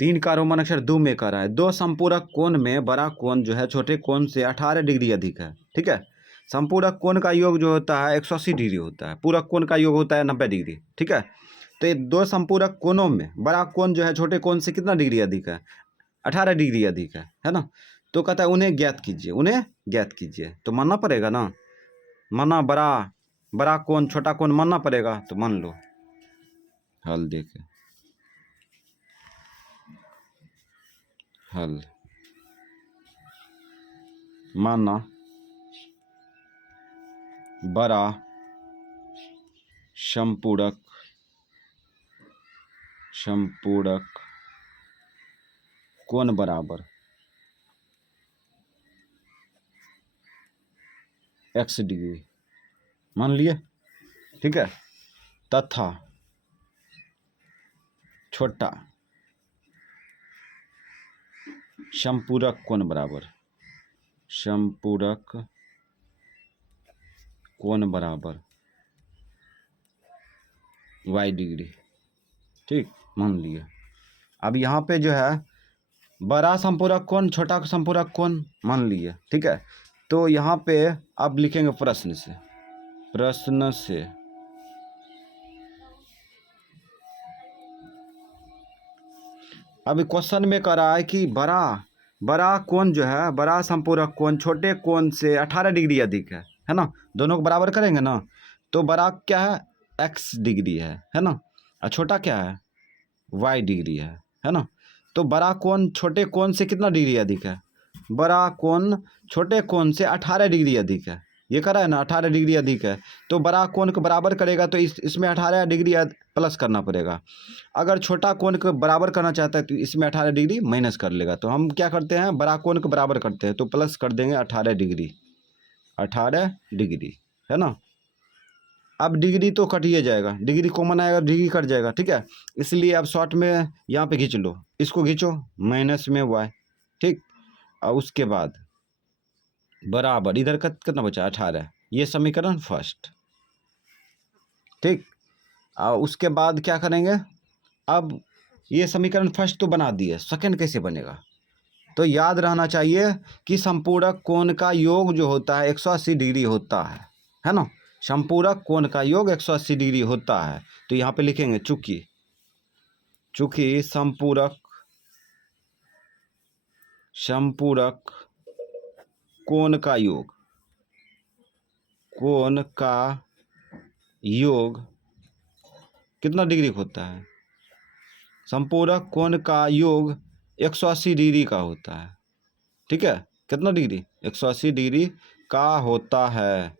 3 का रोमन अक्षर दो में कर रहा है। दो संपूरक कोण में बड़ा कोण जो है छोटे कोण से 18 डिग्री अधिक है। ठीक है, संपूरक कोण का योग जो होता है 180 डिग्री होता है, पूरक कोण का योग होता है 90 डिग्री। ठीक है, तो ये दो संपूरक कोणों में बड़ा कोण जो है छोटे कोण से कितना डिग्री अधिक है? 18 डिग्री अधिक है ना। तो कहता है उन्हें ज्ञात कीजिए, उन्हें ज्ञात कीजिए। तो मानना पड़ेगा ना, माना बड़ा कोण छोटा कोण मानना पड़ेगा। तो मान लो, हल देखे, हल माना बड़ा संपूरक कोण बराबर x डिग्री मान लिए। ठीक है, तथा छोटा संपूरक कोण बराबर y डिग्री। ठीक, मान लिए। अब यहाँ पे जो है बड़ा संपूरक कोण छोटा संपूरक कोण मान लिए। ठीक है, तो यहाँ पे अब लिखेंगे प्रश्न से अभी क्वेश्चन में कह रहा है कि बड़ा कोण जो है बड़ा संपूरक कोण छोटे कोण से 18 डिग्री अधिक है ना। दोनों को बराबर करेंगे ना, तो बड़ा क्या है x डिग्री है ना, और छोटा क्या है y डिग्री है ना। तो बड़ा कोण छोटे कोण से कितना डिग्री अधिक है? बड़ा कोण छोटे कोण से 18 डिग्री अधिक है। ये कह रहा है ना 18 डिग्री अधिक है, तो बड़ा कोण को बराबर करेगा तो इसमें 18 डिग्री प्लस करना पड़ेगा। अगर छोटा कोण को बराबर करना चाहता है तो इसमें 18 डिग्री माइनस कर लेगा। तो हम क्या करते हैं, बड़ा कोण को बराबर करते हैं तो प्लस कर देंगे 18 डिग्री है ना। अब डिग्री तो कट ही जाएगा, डिग्री कॉमन आएगा, डिग्री कट जाएगा। ठीक है, इसलिए अब शॉर्ट में यहाँ पे खींच लो, इसको खींचो माइनस में y। ठीक, और उसके बाद बराबर इधर का कितना बचा 18, ये समीकरण फर्स्ट। ठीक, और उसके बाद क्या करेंगे, अब ये समीकरण फर्स्ट तो बना दिए, सेकंड कैसे बनेगा? तो याद रहना चाहिए कि संपूरक कोण का योग जो होता है 180 डिग्री होता है ना। संपूरक कोण का योग 180 डिग्री होता है। तो यहाँ पे लिखेंगे चूंकि संपूरक कोण का योग कितना डिग्री होता है? संपूरक कोण का योग 180 डिग्री का होता है। ठीक है, कितना डिग्री? 180 डिग्री का होता है।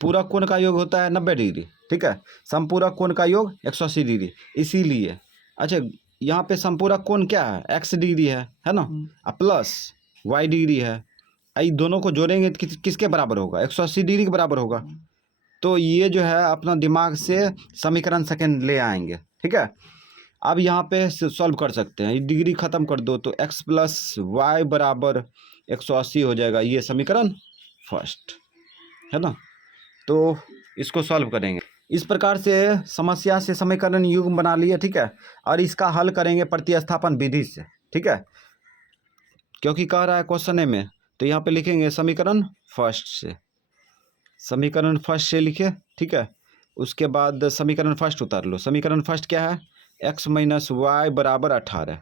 पूरक कोण का योग होता है 90 डिग्री। ठीक है, संपूरक कोण का योग 180 डिग्री, इसीलिए अच्छा यहाँ पे संपूरक कोण क्या है x डिग्री है ना, प्लस y डिग्री है। ये दोनों को जोड़ेंगे तो किसके बराबर होगा? 180 डिग्री के बराबर होगा। तो ये जो है अपना दिमाग से समीकरण सेकंड ले आएंगे। ठीक है, अब यहाँ पे सॉल्व कर सकते हैं, डिग्री ख़त्म कर दो तो x प्लस वाई बराबर 180 हो जाएगा। ये समीकरण फर्स्ट है ना। तो इसको सॉल्व करेंगे इस प्रकार से, समस्या से समीकरण युग्म बना लिए। ठीक है, और इसका हल करेंगे प्रतिस्थापन विधि से। ठीक है, क्योंकि कह रहा है क्वेश्चन में, तो यहाँ पे लिखेंगे समीकरण फर्स्ट से लिखे। ठीक है, उसके बाद समीकरण फर्स्ट उतार लो। समीकरण फर्स्ट क्या है? x माइनस वाई बराबर 18।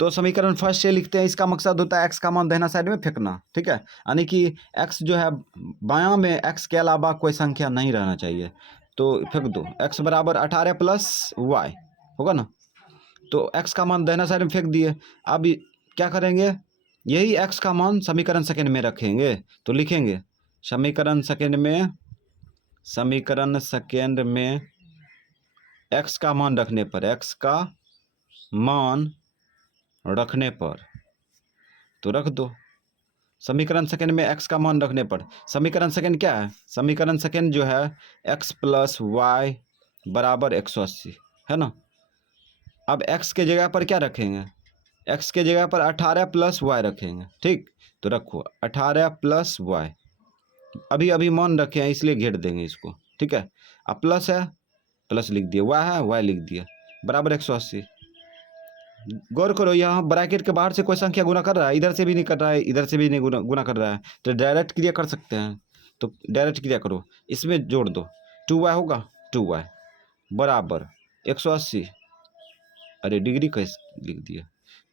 तो समीकरण फर्स्ट से लिखते हैं, इसका मकसद होता है x का मान दाहिना साइड में फेंकना। ठीक है, यानी कि x जो है बायां में x के अलावा कोई संख्या नहीं रहना चाहिए, तो फेंक दो। x बराबर 18 प्लस वाई होगा ना, तो x का मान दाहिना साइड में फेंक दिए। अब क्या करेंगे, यही x का मान समीकरण सेकंड में रखेंगे। तो लिखेंगे समीकरण सेकंड में x का मान रखने पर, तो रख दो। समीकरण सेकंड में x का मान रखने पर, समीकरण सेकंड क्या है? समीकरण सेकंड जो है x प्लस वाई बराबर 180 है ना। अब x के जगह पर क्या रखेंगे? x के जगह पर 18 प्लस वाई रखेंगे। ठीक, तो रखो 18 प्लस वाई, अभी मान रखे हैं इसलिए घेर देंगे इसको। ठीक है, अब प्लस है प्लस लिख दिया, वाई है वाई लिख दिया, बराबर 180। गौर करो यहाँ ब्रैकेट के बाहर से कोई संख्या गुना कर रहा है, इधर से भी नहीं कर रहा है, इधर से भी नहीं गुना कर रहा है, तो डायरेक्ट क्रिया कर सकते हैं। तो डायरेक्ट क्रिया करो, इसमें जोड़ दो, 2y होगा, 2y बराबर 180। अरे डिग्री कैसे लिख दिया,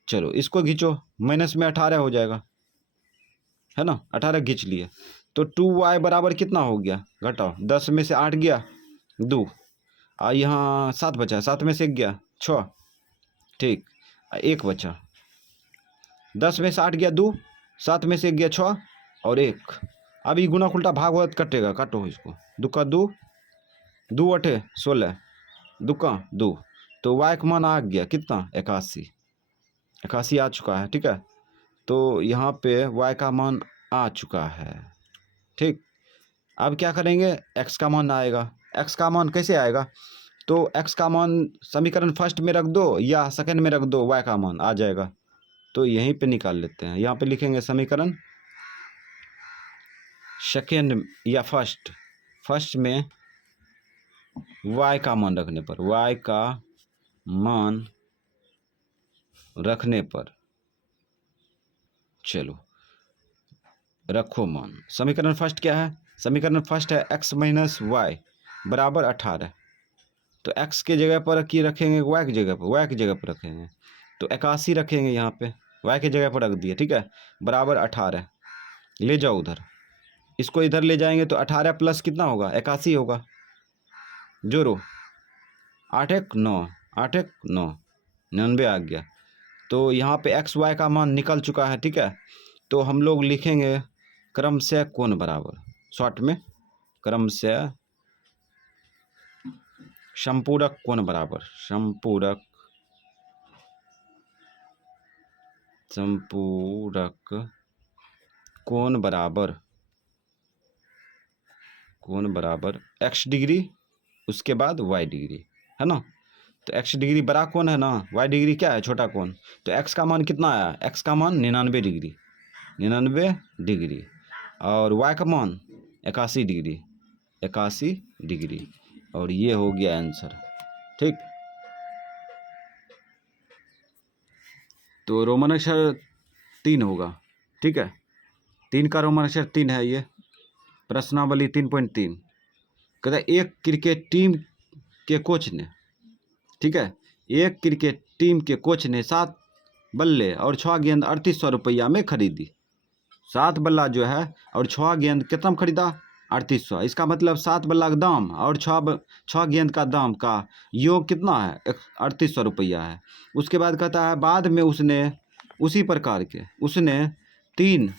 चलो इसको खींचो, माइनस में 18 हो जाएगा, है ना, 18 खींच लिए। तो 2y बराबर कितना हो गया, घटाओ, 10 में से 8 गया 2, और यहाँ 7 बचा, 7 में से 1 गया 6, ठीक, 1 बचा, 10 में से 8 गया 2, 7 में से 1 गया 6 और 1। अब ये गुना उल्टा भाग होगा कटेगा, काटो इसको, 2 का 2, 2 8 16, 2 का 2, तो y का मान आ गया कितना, 81 आ चुका है, ठीक है। तो यहाँ पे y का मान आ चुका है, ठीक। अब क्या करेंगे, x का मान आएगा, x का मान कैसे आएगा, तो x का मान समीकरण फर्स्ट में रख दो या सेकंड में रख दो, y का मान आ जाएगा। तो यहीं पे निकाल लेते हैं, यहाँ पे लिखेंगे समीकरण सेकंड या फर्स्ट में y का मान रखने पर, y का मान रखने पर, चलो रखो मान। समीकरण फर्स्ट क्या है, समीकरण फर्स्ट है x माइनस वाई बराबर 18। तो x के जगह पर की रखेंगे, y की जगह पर रखेंगे, तो 81 रखेंगे यहाँ पे, y की जगह पर रख दिए, ठीक है, बराबर 18 ले जाओ उधर, इसको इधर ले जाएंगे तो 18 प्लस कितना होगा, 81 होगा, जोड़ो, 8 1 9, 8 1 9, 99 आ गया। तो यहाँ पे एक्स वाई का मान निकल चुका है, ठीक है। तो हम लोग लिखेंगे क्रम से कोण बराबर, शॉर्ट में क्रम से संपूरक कोण बराबर, संपूरक कोण बराबर x डिग्री, उसके बाद y डिग्री, है ना। तो x डिग्री बड़ा कोण है ना, y डिग्री क्या है, छोटा कोण। तो x का मान कितना आया, x का मान 99 डिग्री और y का मान 81 डिग्री, और ये हो गया आंसर, ठीक। तो रोमन अक्षर 3 होगा, ठीक है, 3 का रोमन अक्षर 3 है। ये प्रश्नावली 3.3 कहता है एक क्रिकेट टीम के कोच ने, ठीक है, एक क्रिकेट टीम के कोच ने 7 बल्ले और 6 गेंद 3800 रुपया में खरीदी। 7 बल्ला जो है और 6 गेंद कितना में खरीदा, 3800। इसका मतलब 7 बल्ला का दाम और 6 गेंद का दाम का योग कितना है, 3800 रुपया है। उसके बाद कहता है बाद में उसने उसी प्रकार के उसने 3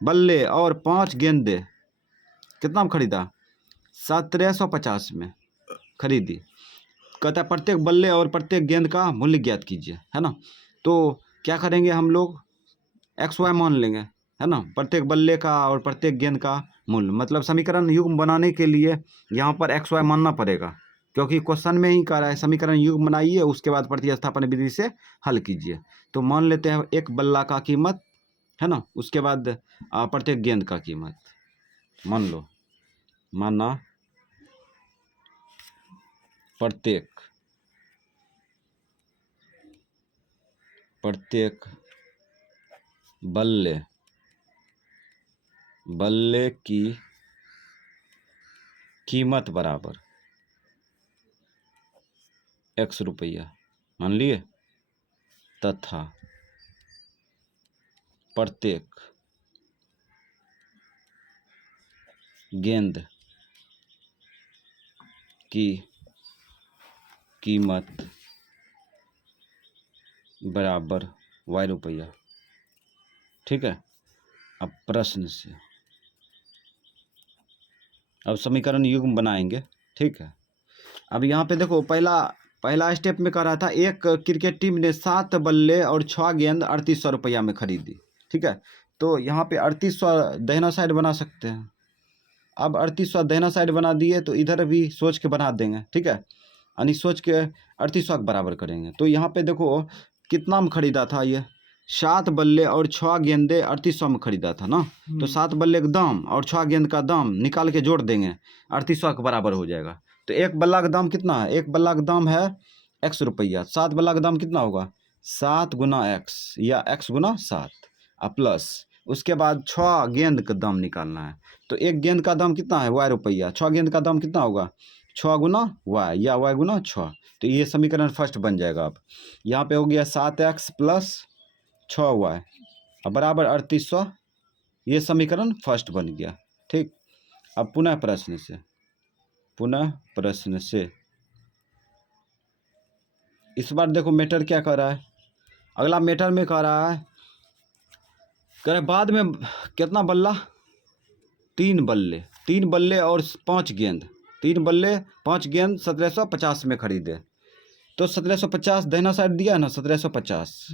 बल्ले और 5 गेंदे कितना में खरीदा, 1750 में खरीदी। कहता है प्रत्येक बल्ले और प्रत्येक गेंद का मूल्य ज्ञात कीजिए, है ना। तो क्या करेंगे हम लोग, एक्स वाई मान लेंगे, है ना, प्रत्येक बल्ले का और प्रत्येक गेंद का मूल्य, मतलब समीकरण युग्म बनाने के लिए यहाँ पर एक्स वाई मानना पड़ेगा, क्योंकि क्वेश्चन में ही कह रहा है समीकरण युग्म बनाइए, उसके बाद प्रतिस्थापन विधि से हल कीजिए। तो मान लेते हैं एक बल्ला का कीमत, है ना, उसके बाद प्रत्येक गेंद का कीमत मान लो, माना प्रत्येक बल्ले की कीमत बराबर x रुपया मान लिए, तथा प्रत्येक गेंद की कीमत बराबर y रुपया, ठीक है। अब प्रश्न से अब समीकरण युग्म बनाएंगे, ठीक है। अब यहाँ पे देखो पहला स्टेप में कह रहा था एक क्रिकेट टीम ने 7 बल्ले और 6 गेंद 3800 रुपया में खरीदी, ठीक है। तो यहाँ पे 3800 दाहिना साइड बना सकते हैं। अब 3800 दाहिना साइड बना दिए तो इधर भी सोच के बना देंगे, ठीक है, यानी सोच के 3800 के बराबर करेंगे। तो यहाँ पे देखो कितना में खरीदा था, ये 7 बल्ले और 6 गेंदे 3800 में खरीदा था ना। तो 7 बल्ले का दाम और 6 गेंद का दाम निकाल के जोड़ देंगे, 3800 के बराबर हो जाएगा। तो एक बल्ला का दाम कितना है, एक बल्ला का दाम है x रुपया, 7 बल्ला का दाम कितना होगा 7 गुना x या x गुना 7 प्लस उसके बाद 6 गेंद का दाम निकालना है। तो एक गेंद का दाम कितना है y रुपया, 6 गेंद का दाम कितना होगा 6 गुना y या y गुना 6। तो ये समीकरण फर्स्ट बन जाएगा। अब यहाँ पे हो गया 7x प्लस 6y बराबर 3800, ये समीकरण फर्स्ट बन गया। ठीक, अब पुनः प्रश्न से इस बार देखो मेटर क्या कर रहा है, अगला मेटर में कह रहा है, कह रहे बाद में कितना बल्ला 3 बल्ले और 5 गेंद, 3 बल्ले 5 गेंद 1750 में खरीदे। तो 1750 दाहिना साइड दिया है ना 1750,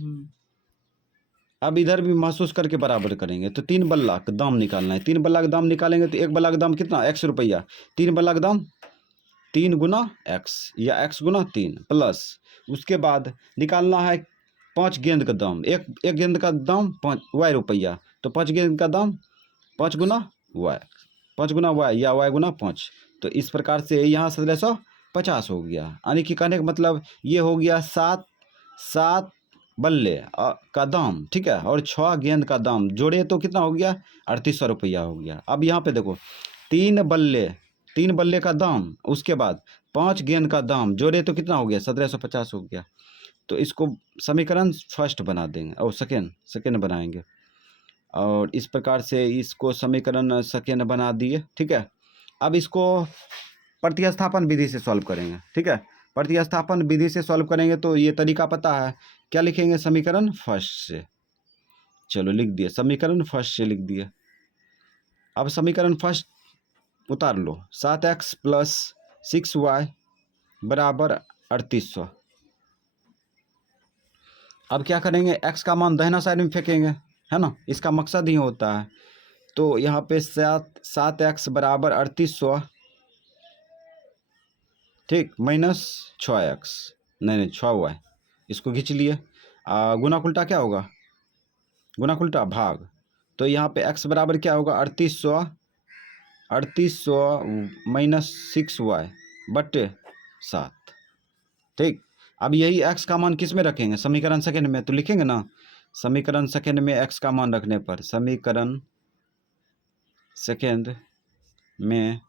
अब इधर भी महसूस करके बराबर करेंगे। तो 3 बल्ला का दाम निकालना है, 3 बल्ला का दाम निकालेंगे तो एक बल्ला का दाम कितना x रुपया, 3 बल्ला का दाम 3 गुना x या x गुना 3 प्लस उसके बाद निकालना है 5 गेंद का दाम, एक गेंद का दाम 5 y रुपया, तो 5 गेंद का दाम 5 गुना y, 5 गुना y या y गुना 5। तो इस प्रकार से यहाँ 1750 हो गया, यानी कि कहने का मतलब ये हो गया 7 बल्ले का दाम, ठीक है, और 6 गेंद का दाम जोड़े तो कितना हो गया 3800 रुपया हो गया। अब यहाँ पे देखो 3 बल्ले का दाम, उसके बाद 5 गेंद का दाम जोड़े तो कितना हो गया 1750 हो गया। तो इसको समीकरण फर्स्ट बना देंगे और सेकेंड बनाएंगे, और इस प्रकार से इसको समीकरण सेकेंड बना दिए। ठीक है, अब इसको प्रतिस्थापन विधि से सॉल्व करेंगे। ठीक है, प्रतिस्थापन विधि से सॉल्व करेंगे तो ये तरीका पता है, क्या लिखेंगे समीकरण फर्स्ट से, चलो लिख दिए, समीकरण फर्स्ट से लिख दिए। अब समीकरण फर्स्ट उतार लो, 7x प्लस 6y बराबर 3800। अब क्या करेंगे, x का मान दाहिना साइड में फेंकेंगे, है ना, इसका मकसद ही होता है। तो यहाँ पे 7x बराबर 3800, ठीक, माइनस 6x, नहीं 6y, इसको खींच लिए। गुना उल्टा क्या होगा, गुना उल्टा भाग, तो यहाँ पे x बराबर क्या होगा 3800 माइनस 6y बटे 7। ठीक, अब यही x का मान किस में रखेंगे, समीकरण सेकेंड में, तो लिखेंगे ना समीकरण सेकेंड में x का मान रखने पर, समीकरण सेकेंड में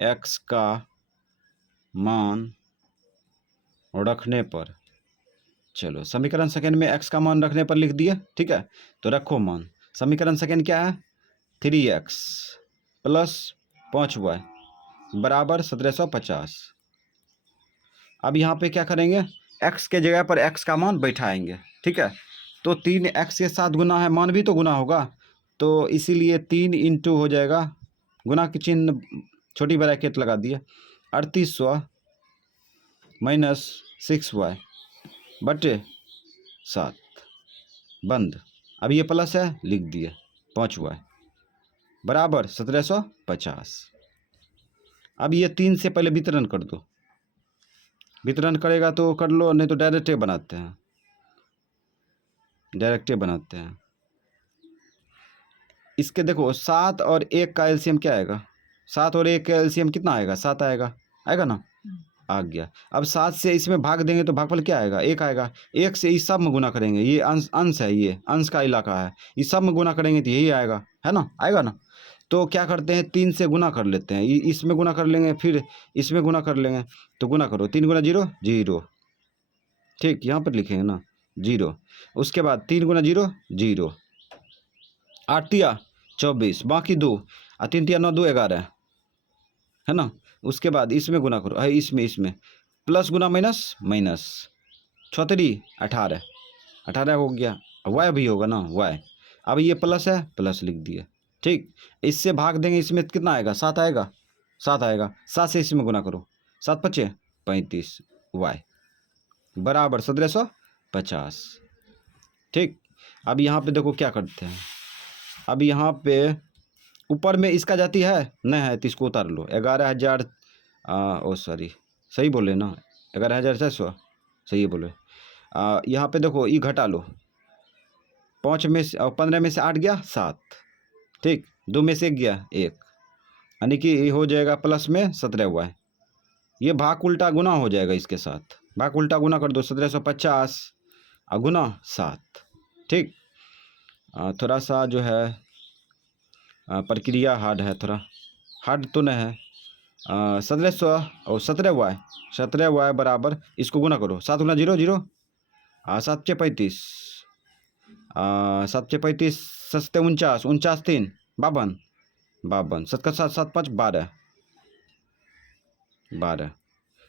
x का मान रखने पर, चलो समीकरण सेकेंड में x का मान रखने पर लिख दिए। ठीक है, तो रखो मान, समीकरण सेकेंड क्या है 3x प्लस 5y बराबर 1750। अब यहाँ पे क्या करेंगे, x के जगह पर x का मान बैठाएंगे। ठीक है, तो 3x के साथ गुना है, मान भी तो गुना होगा, तो इसीलिए 3 इंटू हो जाएगा, गुना के चिन्ह छोटी ब्रैकेट लगा दिए, 3800 माइनस 6y बटे 7 बंद। अब ये प्लस है, लिख दिए 5y बराबर 1750। अब ये 3 से पहले वितरण कर दो, वितरण करेगा तो कर लो, नहीं तो डायरेक्ट बनाते हैं, इसके देखो 7 और 1 का एलसीएम क्या आएगा, 7 और 1 का एलसीएम कितना आएगा 7 आएगा ना, आ गया। अब 7 से इसमें भाग देंगे तो भागफल क्या आएगा 1 आएगा, 1 से इस सब में गुना करेंगे, ये अंश है, ये अंश का इलाका है, इस सब में गुना करेंगे तो यही आएगा, है ना, आएगा ना। तो क्या करते हैं 3 से गुना कर लेते हैं, इसमें गुना कर लेंगे, फिर इसमें गुना कर लेंगे, तो गुना करो 3 गुना 0 0, ठीक, यहाँ पर लिखेंगे ना 0, उसके बाद 3 गुना 0 0, 8 तिया 24, बाकी 2 और 3 तिया 9 2 11, है ना। उसके बाद इसमें गुना करो, है इसमें प्लस गुना माइनस 6 18 हो गया, y भी होगा ना y। अब ये प्लस है, प्लस लिख दिए। ठीक, इससे भाग देंगे, इसमें कितना आएगा 7 आएगा, 7 से इसमें गुना करो, 7 5 35 y बराबर 1750। ठीक, अब यहाँ पे देखो क्या करते हैं, अब यहाँ पे ऊपर में इसका जाती है नहीं है तो इसको उतार लो, 11,000 सही बोले ना 11,400, सही बोले। यहाँ पे देखो ये घटा लो, 5 में से 15 में से 8 गया 7, ठीक, 2 में से 1 गया 1, यानी कि ये हो जाएगा प्लस में 17y ये भाग उल्टा गुना हो जाएगा इसके साथ, भाग उल्टा गुना कर दो, 1750 गुना 7। ठीक, थोड़ा सा जो है प्रक्रिया हार्ड है, थोड़ा हार्ड तो नहीं है। 1700 और 17y बराबर, इसको गुना करो, 7 गुना 0 0, 7 × 35, 7 × 35, 7 × 49, 49 3 52, 52 7 का 7 7 5 12, 12।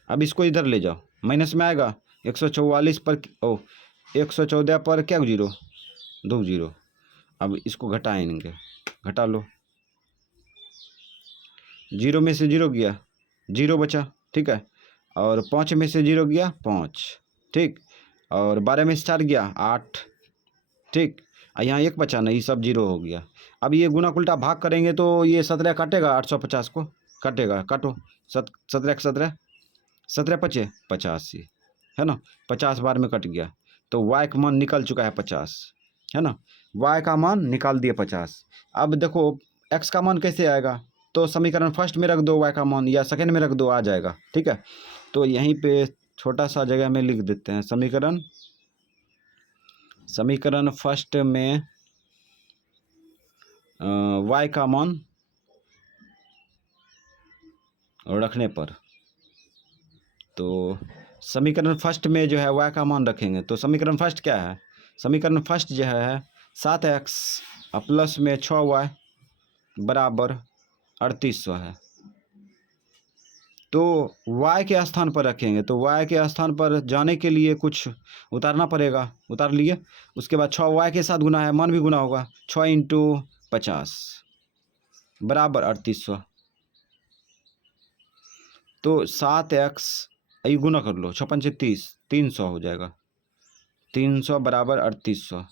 अब इसको इधर ले जाओ, माइनस में आएगा, 144 पर 114 पर क्या जीरो, 2 जीरो। अब इसको घटाएंगे, घटा लो, 0 में से 0 गया, 0 बचा। ठीक है, और 5 में से 0 गया 5। ठीक, और 12 में से 4 गया 8। ठीक, यहाँ 1 बचा नहीं, सब 0 हो गया। अब ये गुना उल्टा भाग करेंगे तो ये 17 काटेगा, 850 को काटेगा, काटो, 17 17, 17 पचे 85, है ना, 50 बार में कट गया, तो y का मान निकल चुका है 50, है ना, y का मान निकाल दिए 50। अब देखो x का मान कैसे आएगा, तो समीकरण फर्स्ट में रख दो y का मान, या सेकंड में रख दो, आ जाएगा। ठीक है, तो यहीं पे छोटा सा जगह में लिख देते हैं, समीकरण फर्स्ट में y का मान रखने पर, तो समीकरण फर्स्ट में जो है y का मान रखेंगे, तो समीकरण फर्स्ट क्या है, समीकरण फर्स्ट जो है 7x प्लस में 6y बराबर 3800 है। तो y के स्थान पर रखेंगे, तो y के स्थान पर जाने के लिए कुछ उतारना पड़ेगा, उतार लिए, उसके बाद 6y के साथ गुना है, मान भी गुना होगा, 6 × 50 बराबर 3800। तो 7x ये गुना कर लो, 6 × 5 = 30, 300 हो जाएगा, 300 बराबर 3800,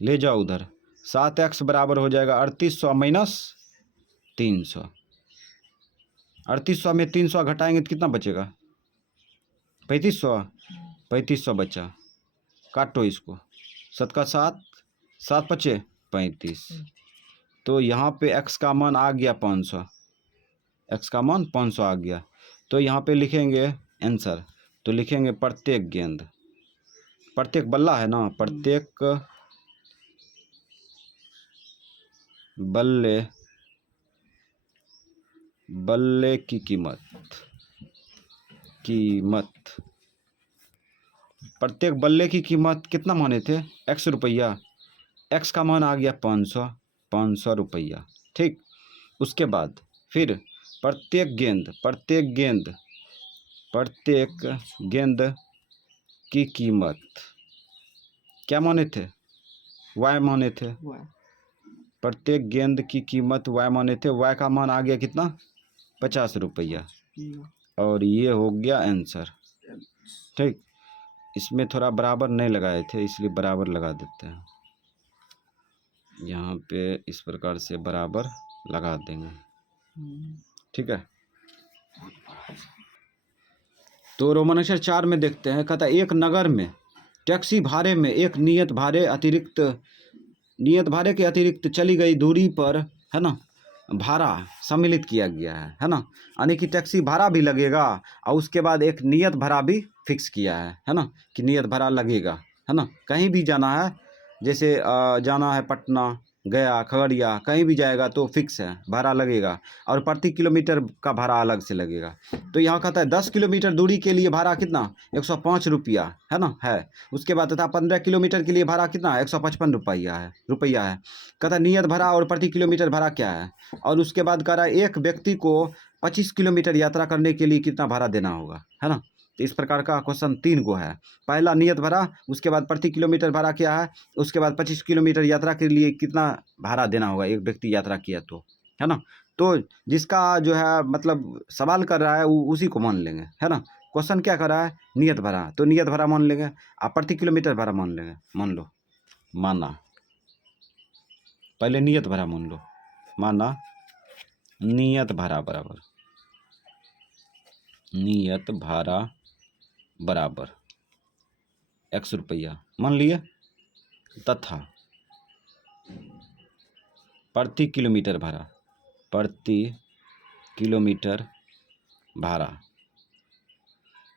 ले जाओ उधर, 7x बराबर हो जाएगा 3800 माइनस 300, 3800 में 300 घटाएंगे तो कितना बचेगा, 3500, 3500 बचा, काटो इसको, 7 का 7, 7 पचे 35, तो यहाँ पे x का मान आ गया 500, x का मान 500 आ गया। तो यहाँ पे लिखेंगे आंसर, तो लिखेंगे प्रत्येक गेंद, प्रत्येक बल्ला है ना, प्रत्येक बल्ले की कीमत, प्रत्येक बल्ले की कीमत कितना माने थे, x रुपया, x का मान आ गया 500 रुपया। ठीक, उसके बाद फिर प्रत्येक गेंद की कीमत क्या माने थे, y माने थे, प्रत्येक गेंद की कीमत y माने थे, y का मान आ गया कितना, 50 रुपया, और ये हो गया आंसर। ठीक, इसमें थोड़ा बराबर नहीं लगाए थे, इसलिए बराबर लगा देते हैं, यहाँ पे इस प्रकार से बराबर लगा देंगे। ठीक है, तो रोमन अक्षर 4 में देखते हैं, कहता है एक नगर में टैक्सी भाड़े में एक नियत भाड़े के अतिरिक्त चली गई दूरी पर, है ना, भाड़ा सम्मिलित किया गया है ना, यानी कि टैक्सी भाड़ा भी लगेगा और उसके बाद एक नियत भाड़ा भी फिक्स किया है ना, कि नियत भाड़ा लगेगा, है ना, कहीं भी जाना है, जैसे जाना है पटना, गया, खगड़िया, कहीं भी जाएगा तो फिक्स है, भाड़ा लगेगा, और प्रति किलोमीटर का भाड़ा अलग से लगेगा। तो यहाँ कहता है 10 किलोमीटर दूरी के लिए भाड़ा कितना, 105 रुपया, है ना, है। उसके बाद तथा 15 किलोमीटर के लिए भाड़ा कितना, 155 रुपया है। कहता है नियत भाड़ा और प्रति किलोमीटर भाड़ा क्या है, और उसके बाद कह रहा है एक व्यक्ति को 25 किलोमीटर यात्रा करने के लिए कितना भाड़ा देना होगा, है ना। तो इस प्रकार का क्वेश्चन 3 गो है, पहला नियत भाड़ा, उसके बाद प्रति किलोमीटर भाड़ा क्या है, उसके बाद 25 किलोमीटर यात्रा के लिए कितना भाड़ा देना होगा एक व्यक्ति यात्रा किया तो, है ना। तो जिसका जो है मतलब सवाल कर रहा है उसी को मान लेंगे, है ना। क्वेश्चन क्या कर रहा है, नियत भाड़ा, तो नियत भाड़ा मान लेंगे, आप प्रति किलोमीटर भाड़ा मान लेंगे, मान लो, माना, पहले नियत भाड़ा मान लो, माना नियत भाड़ा बराबर, नियत भाड़ा बराबर 100 रुपया मान लिए, तथा प्रति किलोमीटर भाड़ा, प्रति किलोमीटर भाड़ा,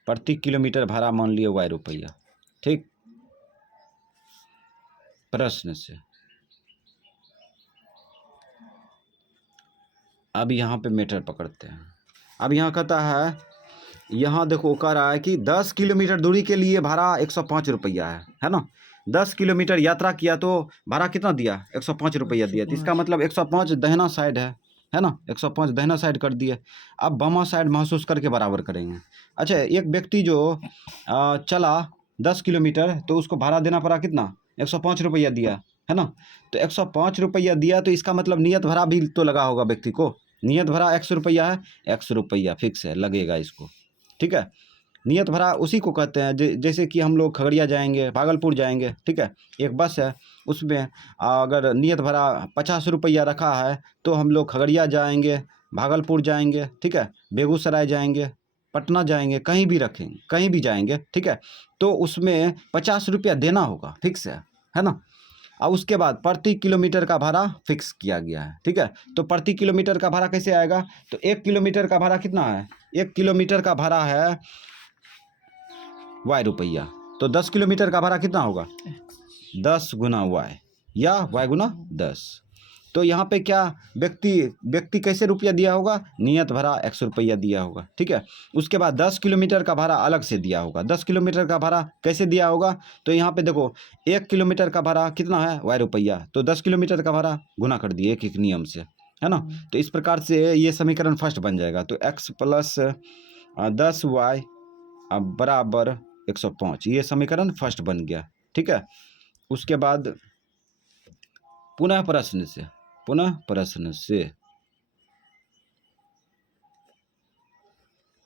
प्रति किलोमीटर भाड़ा मान लिए y रुपया। ठीक, प्रश्न से अब यहाँ पे मीटर पकड़ते हैं। अब यहाँ कहता है, यहाँ देखो कह रहा है कि 10 किलोमीटर दूरी के लिए भाड़ा 105 रुपया है ना। 10 किलोमीटर यात्रा किया तो भाड़ा कितना दिया, 105 रुपया दिया। तो इसका मतलब 105 दहिना साइड है ना, 105 दहिना साइड कर दिए। अब बामा साइड महसूस करके बराबर करेंगे। अच्छा, एक व्यक्ति जो चला 10 किलोमीटर तो उसको भाड़ा देना पड़ा कितना, 105 रुपया दिया है ना। तो 105 रुपया दिया तो इसका मतलब नियत भाड़ा भी तो लगा होगा व्यक्ति को। नियत भाड़ा 100 रुपया है, 100 रुपया फिक्स है, लगेगा इसको। ठीक है, नियत भाड़ा उसी को कहते हैं जैसे कि हम लोग खगड़िया जाएंगे, भागलपुर जाएंगे, ठीक है, एक बस है, उसमें अगर नियत भाड़ा 50 रुपया रखा है तो हम लोग खगड़िया जाएंगे, भागलपुर जाएंगे, ठीक है, बेगूसराय जाएंगे, पटना जाएंगे, कहीं भी रखेंगे, कहीं भी जाएंगे, ठीक है, तो उसमें 50 रुपया देना होगा, फिक्स है ना। और उसके बाद प्रति किलोमीटर का भाड़ा फिक्स किया गया है। ठीक है, तो प्रति किलोमीटर का भाड़ा कैसे आएगा, तो 1 किलोमीटर का भाड़ा कितना है, 1 किलोमीटर का भाड़ा है y रुपया। तो 10 किलोमीटर का भाड़ा कितना होगा, 10 गुना y या y गुना 10। तो यहाँ पे क्या व्यक्ति कैसे रुपया दिया होगा, नियत भाड़ा 100 रुपया दिया होगा। ठीक है, उसके बाद 10 किलोमीटर का भाड़ा अलग से दिया होगा। 10 किलोमीटर का भाड़ा कैसे दिया होगा, तो यहाँ पे देखो 1 किलोमीटर का भाड़ा कितना है, y रुपया, तो 10 किलोमीटर का भाड़ा गुना कर दिए एक एक नियम से, है ना। तो इस प्रकार से ये समीकरण फर्स्ट बन जाएगा। तो x प्लस 10y बराबर 105, ये समीकरण फर्स्ट बन गया। ठीक है, उसके बाद पुनः प्रश्न से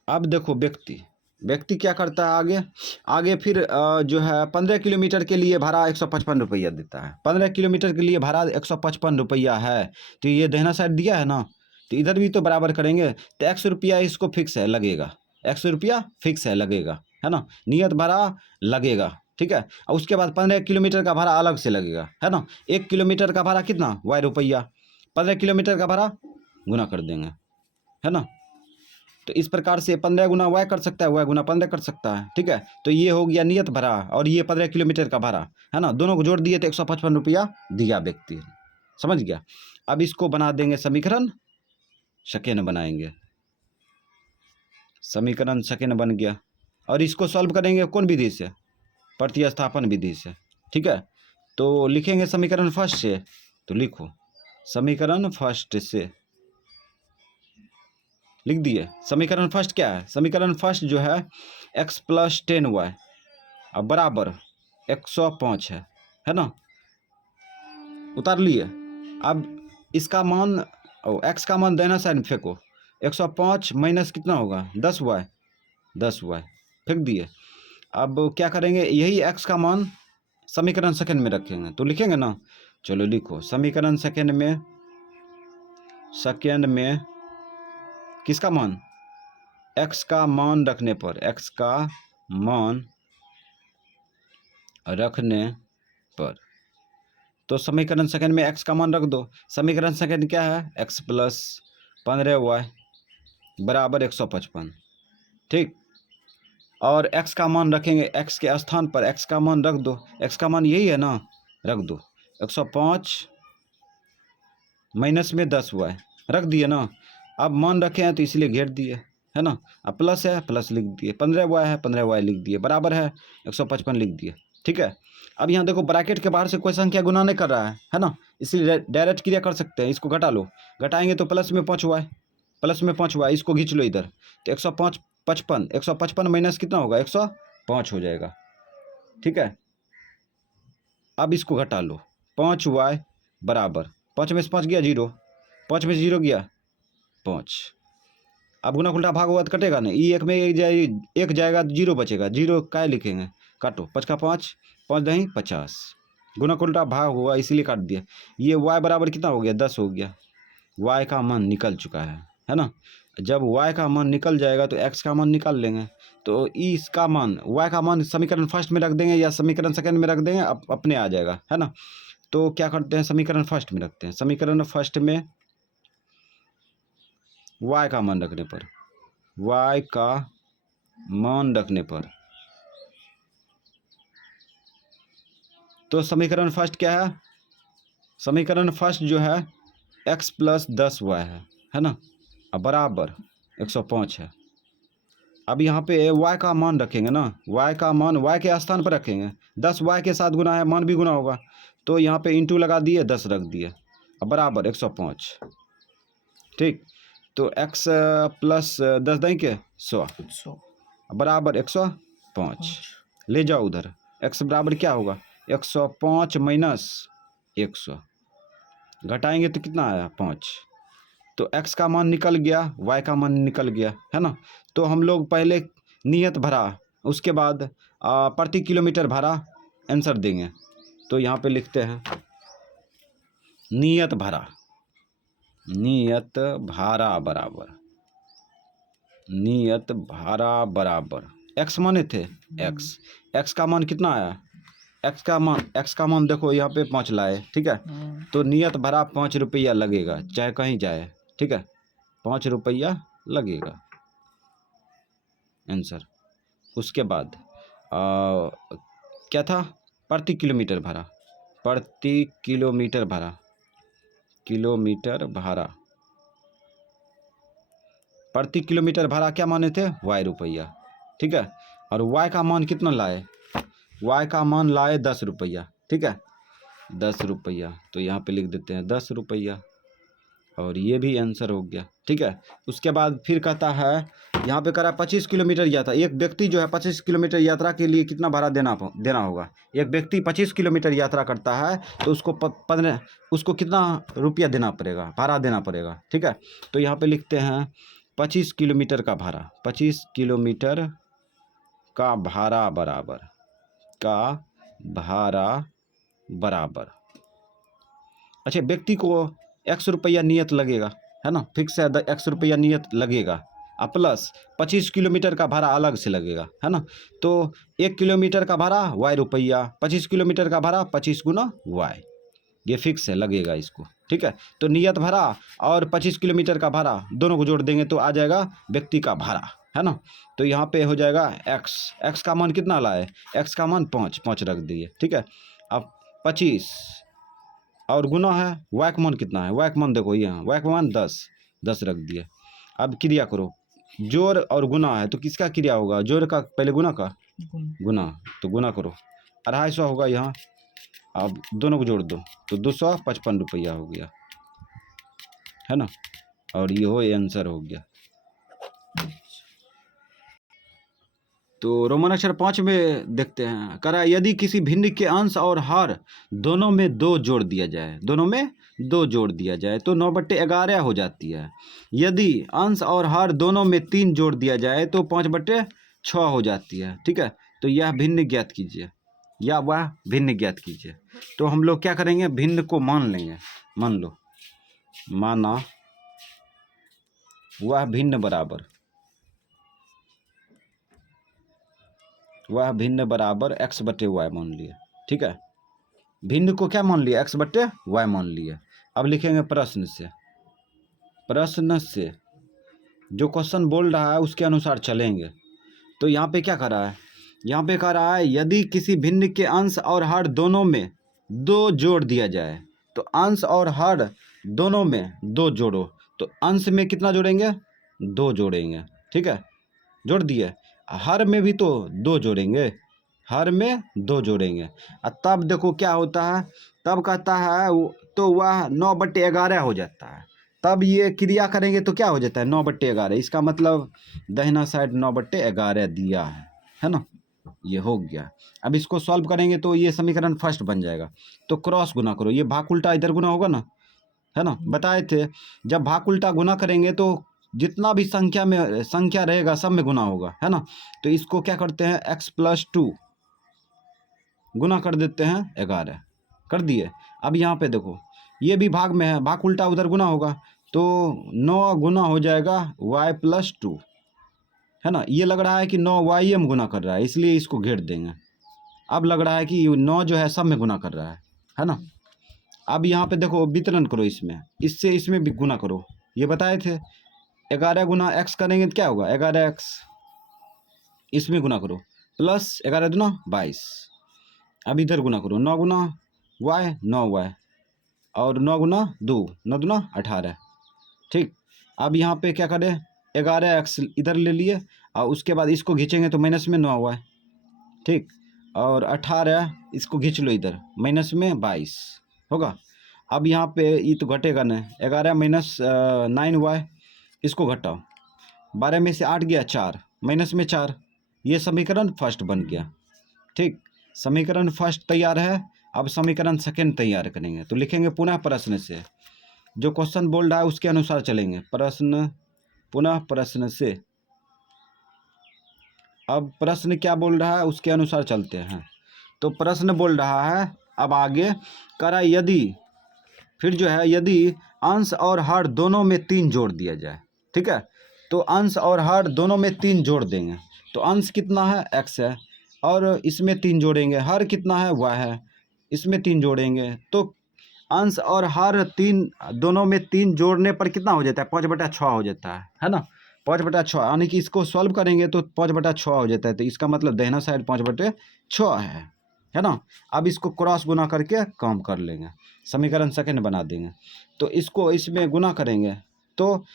अब देखो व्यक्ति क्या करता है आगे फिर जो है 15 किलोमीटर के लिए भाड़ा 155 रुपया देता है। 15 किलोमीटर के लिए भाड़ा 155 रुपया है, तो ये दहिना साइड दिया है ना, तो इधर भी तो बराबर करेंगे। तो 100 रुपया इसको फिक्स है, लगेगा, 100 रुपया फिक्स है, लगेगा, है ना, नियत भाड़ा लगेगा। ठीक है, और उसके बाद 15 किलोमीटर का भाड़ा अलग से लगेगा, है ना। 1 किलोमीटर का भाड़ा कितना, y रुपया, 15 किलोमीटर का भाड़ा गुना कर देंगे, है ना। तो इस प्रकार से 15 गुना y कर सकता है, y गुना 15 कर सकता है। ठीक है, तो ये हो गया नियत भाड़ा और ये 15 किलोमीटर का भाड़ा, है ना, दोनों को जोड़ दिए तो 155 रुपया दिया व्यक्ति, समझ गया। अब इसको बना देंगे समीकरण सेकेंड बनाएंगे, समीकरण सेकेंड बन गया। और इसको सॉल्व करेंगे कौन विधि से, प्रतिस्थापन विधि से। ठीक है, तो लिखेंगे समीकरण फर्स्ट से, तो लिखो समीकरण फर्स्ट से, लिख दिए। समीकरण फर्स्ट क्या है, समीकरण फर्स्ट जो है x प्लस 10y अब बराबर 105 है ना, उतार लिए। अब इसका मान x का मान दाहिना साइड में फेंको, 105 माइनस कितना होगा 10y फेंक दिए। अब क्या करेंगे, यही x का मान समीकरण सेकेंड में रखेंगे, तो लिखेंगे ना, चलो लिखो समीकरण सेकेंड में किसका मान, x का मान रखने पर, x का मान रखने पर, तो समीकरण सेकेंड में x का मान रख दो। समीकरण सेकेंड क्या है, x प्लस 15y बराबर 155। ठीक, और x का मान रखेंगे, x के स्थान पर x का मान रख दो, x का मान यही है ना, रख दो 105 माइनस में 10y रख दिए ना। अब मान रखे हैं तो इसलिए घेर दिए, है ना। अब प्लस है, प्लस लिख दिए, 15y है, 15y लिख दिए, बराबर है 155 लिख दिए। ठीक है, अब यहाँ देखो ब्रैकेट के बाहर से कोई संख्या गुना नहीं कर रहा है ना, इसलिए डायरेक्ट क्रिया कर सकते हैं। इसको घटा लो, घटाएंगे तो प्लस में 5y, इसको खींच लो इधर, तो 155 माइनस कितना होगा, 105 हो जाएगा। ठीक है, अब इसको घटा लो, 5y बराबर 5 में से 5 गया 0, 5 में से 0 गया 5। अब गुना उल्टा भाग होगा तो कटेगा नहीं, ई एक में एक जाएगा तो 0 बचेगा, 0 क्या लिखेंगे, काटो, 5 का 5, 5 दही 50, गुना उल्टा भाग हुआ इसलिए काट दिया। ये y बराबर कितना हो गया, 10 हो गया, y का मान निकल चुका है ना। जब y का मान निकल जाएगा तो x का मान निकाल लेंगे। तो इसका मान, y का मान समीकरण फर्स्ट में रख देंगे या समीकरण सेकेंड में रख देंगे, अपने आ जाएगा, है ना। तो क्या करते हैं, समीकरण फर्स्ट में रखते हैं। समीकरण फर्स्ट में y का मान रखने पर y का मान रखने पर। तो समीकरण फर्स्ट क्या है? समीकरण फर्स्ट जो है x प्लस 10y है ना, अब बराबर 105 है। अब यहाँ पे y का मान रखेंगे ना, y का मान y के स्थान पर रखेंगे, 10y के साथ गुना है, मान भी गुना होगा, तो यहाँ पे इंटू लगा दिए, 10 रख दिए, अब बराबर 105। ठीक, तो x प्लस 10 देंगे 100 बराबर 105। ले जाओ उधर, x बराबर क्या होगा? 105 माइनस 100, घटाएंगे तो कितना आया? 5। तो x का मान निकल गया, y का मान निकल गया, है ना। तो हम लोग पहले नियत भरा, उसके बाद प्रति किलोमीटर भरा आंसर देंगे। तो यहाँ पे लिखते हैं नियत भरा, नियत भाड़ा बराबर, नियत भाड़ा बराबर x माने थे x का मान कितना आया? x का मान देखो यहाँ पे 5 लाए, ठीक है। तो नियत भरा 5 रुपया लगेगा, चाहे कहीं जाए, ठीक है, 5 रुपया लगेगा आंसर। उसके बाद क्या था? प्रति किलोमीटर भाड़ा, प्रति किलोमीटर भाड़ा, किलोमीटर भाड़ा, प्रति किलोमीटर भाड़ा क्या माने थे? y रुपया, ठीक है। और y का मान कितना लाए? y का मान लाए 10 रुपया, ठीक है, 10 रुपया। तो यहाँ पे लिख देते हैं 10 रुपया, और ये भी आंसर हो गया, ठीक है। उसके बाद फिर कहता है, यहाँ पे करा 25 किलोमीटर यात्रा, एक व्यक्ति जो है 25 किलोमीटर यात्रा के लिए कितना भाड़ा देना होगा? एक व्यक्ति 25 किलोमीटर यात्रा करता है तो उसको कितना रुपया देना पड़ेगा, भाड़ा देना पड़ेगा, ठीक है। तो यहाँ पे लिखते हैं 25 किलोमीटर का भाड़ा, 25 किलोमीटर का भाड़ा बराबर, का भाड़ा बराबर, अच्छा, व्यक्ति को 100 रुपया नियत लगेगा, है ना, फिक्स है, 100 रुपया नियत लगेगा, प्लस 25 किलोमीटर का भाड़ा अलग से लगेगा, है ना। तो 1 किलोमीटर का भाड़ा y रुपया, 25 किलोमीटर का भाड़ा 25 गुना y, ये फिक्स है, लगेगा इसको, ठीक है। तो नियत भाड़ा और 25 किलोमीटर का भाड़ा दोनों को जोड़ देंगे तो आ जाएगा व्यक्ति का भाड़ा, है ना। तो यहाँ पे हो जाएगा x का मान कितना लाए? x का मान 5 रख दिए, ठीक है। अब 25 और गुना है, y का मान कितना है? y का मान देखो यहाँ, y का मान 10 रख दिए। अब क्रिया करो, जोड़ और गुना है तो किसका क्रिया होगा? जोड़ का पहले गुना का गुना, तो गुना करो, 250 होगा यहाँ। अब दोनों को जोड़ दो तो 255 रुपया हो गया, है ना, और ये हो आंसर हो गया। तो रोमन अक्षर 5 में देखते हैं, करा यदि किसी भिन्न के अंश और हर दोनों में 2 जोड़ दिया जाए, दोनों में 2 जोड़ दिया जाए तो 9/11 हो जाती है। यदि अंश और हर दोनों में 3 जोड़ दिया जाए तो 5/6 हो जाती है, ठीक है। तो यह भिन्न ज्ञात कीजिए, या वह भिन्न ज्ञात कीजिए। तो हम लोग क्या करेंगे? भिन्न को मान लेंगे, मान लो, माना वह भिन्न बराबर, वह भिन्न बराबर x/y मान लिया, ठीक है। भिन्न को क्या मान लिया? x/y मान लिया। अब लिखेंगे प्रश्न से, प्रश्न से जो क्वेश्चन बोल रहा है उसके अनुसार चलेंगे। तो यहाँ पे क्या कर रहा है? यहाँ पे कह रहा है यदि किसी भिन्न के अंश और हर दोनों में 2 जोड़ दिया जाए, तो अंश और हर दोनों में 2 जोड़ो, तो अंश में कितना जोड़ेंगे? 2 जोड़ेंगे, ठीक है, जोड़ दिए। हर में भी तो 2 जोड़ेंगे, हर में 2 जोड़ेंगे, और तब देखो क्या होता है, तब कहता है तो वह 9/11 हो जाता है। तब ये क्रिया करेंगे तो क्या हो जाता है? 9/11, इसका मतलब दाहिना साइड 9/11 दिया है ना, ये हो गया। अब इसको सॉल्व करेंगे तो ये समीकरण फर्स्ट बन जाएगा। तो क्रॉस गुना करो, ये भाग उल्टा इधर गुना होगा ना, है ना, बताए थे जब भाग उल्टा गुना करेंगे तो जितना भी संख्या रहेगा सब में गुना होगा, है ना। तो इसको क्या करते हैं? x+2 गुना कर देते हैं 11, कर दिए। अब यहाँ पे देखो ये भी भाग में है, भाग उल्टा उधर गुना होगा, तो 9 गुना हो जाएगा y+2, है ना। ये लग रहा है कि 9y में गुना कर रहा है, इसलिए इसको घेर देंगे। अब लग रहा है कि 9 जो है सब में गुना कर रहा है ना। अब यहाँ पे देखो वितरण करो, इसमें इससे इसमें भी गुना करो, ये बताए थे 11 गुना x करेंगे तो क्या होगा 11x, इसमें गुना करो प्लस 11 दूना 22, अब इधर गुना करो 9 गुना y 9y और 9 गुना 2 9 दूना 18। ठीक, अब यहाँ पे क्या करें 11x इधर ले लिए और उसके बाद इसको खींचेंगे तो माइनस में 9y। ठीक, और 18 इसको खींच लो इधर माइनस में 22 होगा। अब यहाँ पे ये तो घटेगा नहीं, 11 माइनस 9y इसको घटाओ, 12 में से 8 गया 4 माइनस में 4, ये समीकरण फर्स्ट बन गया। ठीक, समीकरण फर्स्ट तैयार है। अब समीकरण सेकंड तैयार करेंगे तो लिखेंगे पुनः प्रश्न से, जो क्वेश्चन बोल रहा है उसके अनुसार चलेंगे। प्रश्न पुनः प्रश्न से, अब प्रश्न क्या बोल रहा है उसके अनुसार चलते हैं। तो प्रश्न बोल रहा है अब आगे करा यदि, फिर जो है यदि अंश और हर दोनों में 3 जोड़ दिया जाए। ठीक है, तो अंश और हर दोनों में 3 जोड़ देंगे तो अंश कितना है x है और इसमें 3 जोड़ेंगे, हर कितना है y है, इसमें 3 जोड़ेंगे तो अंश और हर 3 दोनों में 3 जोड़ने पर कितना हो जाता है 5/6 हो जाता है ना, 5/6, यानी कि इसको सॉल्व करेंगे तो 5/6 हो जाता है। तो इसका मतलब दाहिना साइड 5/6 है ना। अब इसको क्रॉस गुना करके कम कर लेंगे, समीकरण सेकंड बना देंगे। तो इसको इसमें गुना करेंगे तो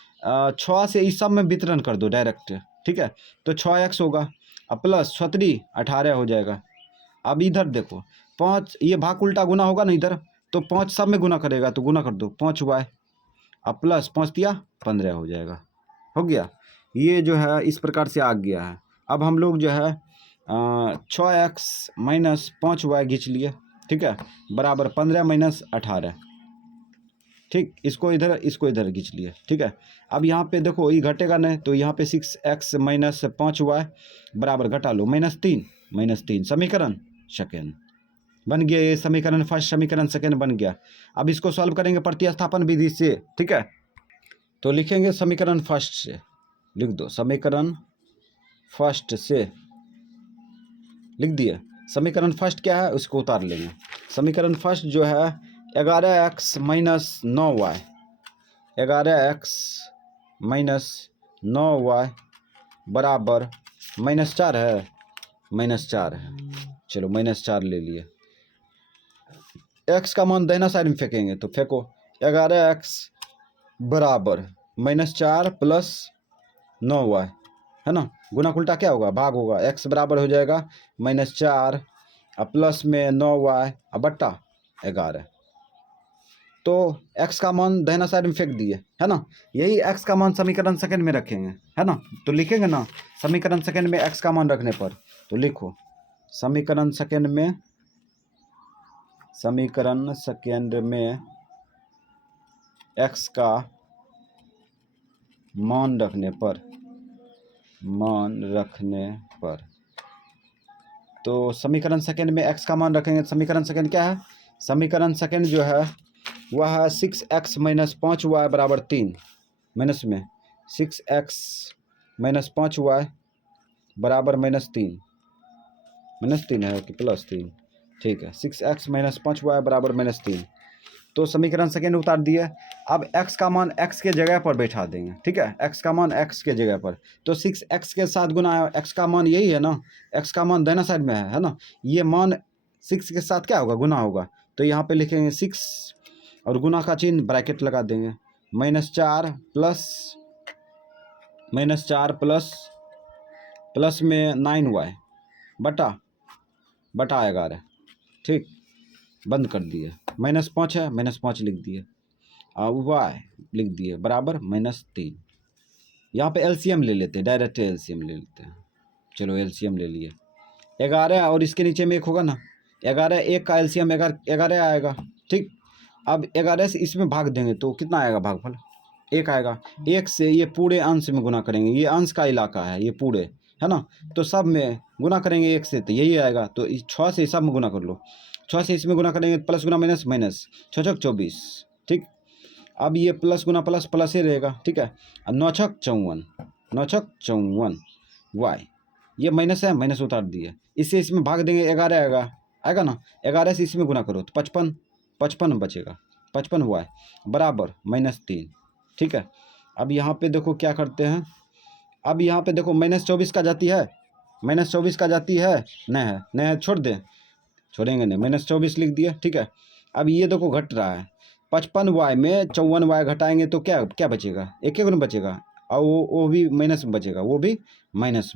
6 से इस सब में वितरण कर दो डायरेक्ट। ठीक है, तो 6x होगा अब प्लस 36 18 हो जाएगा। अब इधर देखो 5, ये भाग उल्टा गुना होगा ना इधर, तो 5 सब में गुना करेगा तो गुना कर दो 5y अब प्लस 5 दिया 15 हो जाएगा, हो गया। ये जो है इस प्रकार से आ गया है। अब हम लोग जो है 6x माइनस 5y खींच लिए। ठीक है, बराबर 15 माइनस 18। ठीक, इसको इधर खींच लिए। ठीक है, अब यहाँ पे देखो ये घटेगा नहीं तो यहाँ पे 6x माइनस 5y बराबर घटा लो -3 समीकरण सेकेंड बन गया। ये समीकरण फर्स्ट समीकरण सेकेंड बन गया। अब इसको सॉल्व करेंगे प्रतिस्थापन विधि से। ठीक है, तो लिखेंगे समीकरण फर्स्ट से, लिख दो समीकरण फर्स्ट से, लिख दिए। समीकरण फर्स्ट क्या है उसको उतार लेंगे। समीकरण फर्स्ट जो है 11x minus 9y, 11x minus 9y बराबर -4 है, -4 है, चलो -4 ले लिए। x का मान दाहिना साइड में फेंकेंगे तो फेंको 11x बराबर -4 प्लस 9y है ना, गुना उल्टा क्या होगा भाग होगा, x बराबर हो जाएगा -4 और प्लस में 9y और बट्टा 11। तो x का मान दाहिना साइड में फेंक दिए है ना, यही x का मान समीकरण सेकंड में रखेंगे है ना। तो लिखेंगे ना समीकरण सेकंड में x का मान रखने पर, तो लिखो समीकरण सेकंड में x का मान रखने पर, तो समीकरण सेकंड में x का मान रखेंगे। समीकरण सेकंड क्या है, समीकरण सेकंड जो है वह है 6x माइनस 5y बराबर 3, माइनस में 6x माइनस 5y बराबर -3 है कि +3, ठीक है 6x माइनस 5y बराबर -3। तो समीकरण सेकेंड उतार दिए। अब x का मान x के जगह पर बैठा देंगे। ठीक है, x का मान x के जगह पर, तो 6x के साथ गुना है, x का मान यही है ना, x का मान दाहिना साइड में है ना, ये मान 6 के साथ क्या होगा गुना होगा, तो यहाँ पे लिखेंगे 6 और गुना का चिन्ह ब्रैकेट लगा देंगे -4 प्लस में 9y बटा 11। ठीक, बंद कर दिए, -5 है -5 लिख दिए और y लिख दिए बराबर -3। यहाँ पे एलसीएम ले लेते हैं, डायरेक्ट एलसीएम ले लेते हैं। चलो एलसीएम ले लिए, 11 और इसके नीचे में 1 होगा ना, 11 1 का एलसीएम 11 आएगा। ठीक, अब 11 से इसमें भाग देंगे तो कितना आएगा भागफल 1 आएगा। 1 से ये पूरे अंश में गुना करेंगे, ये अंश का इलाका है ये पूरे है ना, तो सब में गुना करेंगे 1 से तो यही आएगा। तो 6 से सब में गुना कर लो, 6 से इसमें गुना करेंगे प्लस गुना माइनस माइनस 6 छक 24। ठीक, अब ये प्लस गुना प्लस प्लस ही रहेगा। ठीक है, 9 छक 54 वाई, ये माइनस है माइनस उतार दिए, इससे इसमें भाग देंगे 11 आएगा ना, 11 से इसमें गुना करो तो 55 बचेगा, 55 वाई बराबर -3। ठीक है, अब यहाँ पे देखो क्या करते हैं, अब यहाँ पे देखो -24 का जाती है, -24 का जाती है, नहीं है छोड़ दें, छोड़ेंगे नहीं, -24 लिख दिया, ठीक है। अब ये देखो घट रहा है, 55y में 54y घटाएंगे तो क्या क्या बचेगा, एक गुना बचेगा, और वो भी माइनस में बचेगा, वो भी माइनस